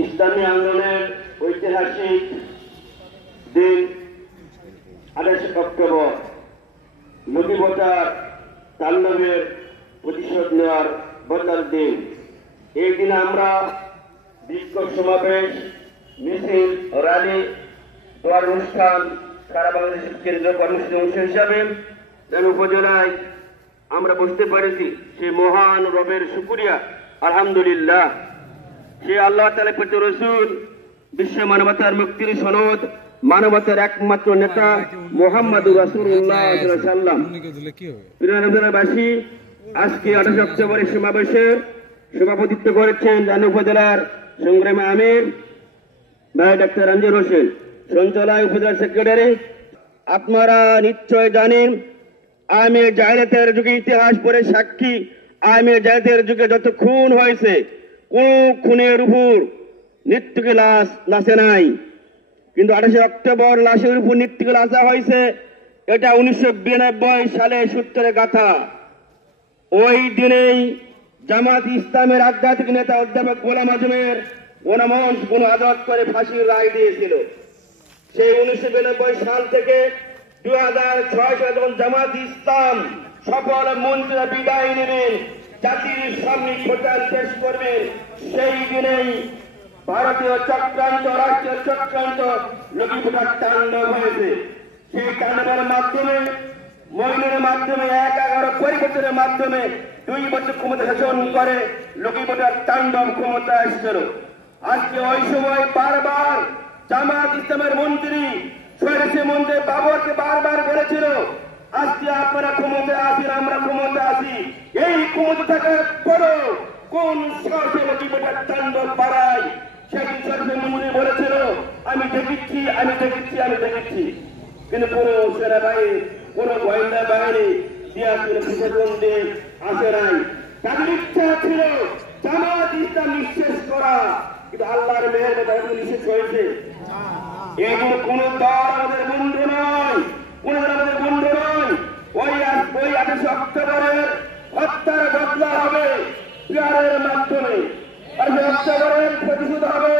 ইসলামী আন্দোলনের ঐতিহাসিক দিন 28 অক্টোবর নবীবতার তাণ্ডবের প্রতিশোধ নেওয়ার বদলার দিন। এই দিনে আমরা বিক্ষোভ সমাবেশ, মিছিল, র্যালি, দোয়ার অনুষ্ঠান, সারা বাংলাদেশের কেন্দ্রীয় কর্মসূচির অংশ হিসাবে উপজেলায় আমরা বুঝতে পেরেছি সে মহান রবের শুকরিয়া, আলহামদুলিল্লাহ। সে আল্লাহ তাআলা প্রতি রসুল, বিশ্ব মানবতার মুক্তির সনদ, মানবতার একমাত্র নেতা মুহাম্মদুর রাসূলুল্লাহ সাল্লাল্লাহু আলাইহি ওয়াসাল্লাম। প্রিয়বাসী, আজকে 28 অক্টোবরের সমাবেশের সভাপতিত্ব করেছেন রানী উপজেলার সংগ্রামী আমির ভাই ডাক্তার রঞ্জির হোসেন, সঞ্চালক উপজেলা সেক্রেটারি। আপনারা নিশ্চয় জানেন আমির জাহিলিয়াতের যুগে ইতিহাস পড়ে সাক্ষী, আমির জাহিলিয়াতের যুগে যত খুন হয়েছে কোন খুনের উপর নৃত্যকে লাশ নাচে নাই, কিন্তু 28 অক্টোবর লাশের উপর নৃত্যকে লাশা হয়েছে। এটা 1992 সালে সূত্রে গাথা। ওই দিনেই জামাত ইসলামের আধ্যাত্মিক নেতা অধ্যাপক গোলাম আজমের কোন আদালত করে ফাঁসির রায় দিয়েছিল। সেই 1992 সাল থেকে 2006 সালে যখন জামাত ইসলাম সফল মন্ত্রীরা বিদায় নেবেন, জাতির সামনে খোঁচাল পেশ করবেন, সেই দিনেই ভারতীয় চক্রান্ত, রাষ্ট্রীয় চক্রান্ত লক্ষ্মীপুটার তাণ্ডব হয়েছে। সেই তাণ্ডবের মাধ্যমে, মহিলার মাধ্যমে, 11 পরিবর্তনের মাধ্যমে 2 বছর ক্ষমতা শাসন করে লক্ষ্মীপুটার তাণ্ডব ক্ষমতা এসেছিল। আজকে ওই সময় বারবার জামাত ইসলামের মন্ত্রী সৈয়দ মন্ত্রী বাবরকে বারবার বলেছিল, আজকে আপনারা ক্ষমতায় আছেন, আমরা ক্ষমতা আছি, এই ক্ষমতা থাকার পরও কোন সাহসে লক্ষ্মীপুটার তাণ্ডব বাড়ায়। সেদিন সৈয়দ মন্ত্রী বলেছিল, আমি দেখেছি, কিন্তু কোন সেনাবাহিনী, কোন গোয়েন্দা বাহিনী দিয়া কোন প্রশাসন দিয়ে আসে নাই। তাদের ইচ্ছা ছিল জামাত ইসলাম নিঃশেষ করা, কিন্তু আল্লাহর মেহের কথা নিঃশেষ হয়েছে। এগুলো কোন দল আমাদের বন্ধু নয়, কোন আমাদের বন্ধু নয়। ওই 28 অক্টোবরের হত্যার বদলা হবে পিয়ারের মাধ্যমে, 28 অক্টোবরের প্রতিশোধ হবে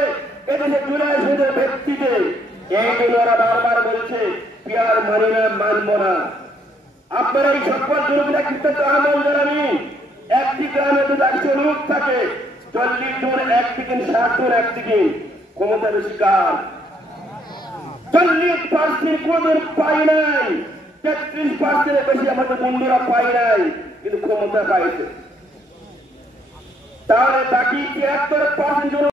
এদেশে জুলাই শহীদের ব্যক্তিতে। এইগুলো ওরা বারবার বলছে পিয়ার মানি না, মানব না। আপনারা এই সকল যুবকরা কিন্তু আহ্বান জানানি, একটি গ্রামে যদি 100 লোক থাকে, 40 জন একদিকে, 60 জন একদিকে, ক্ষমতার শিকার 40% কোনদিন পাই নাই, 33% বেশি আমাদের বন্ধুরা পাই নাই, কিন্তু ক্ষমতা পাইছে। তাহলে বাকি 73%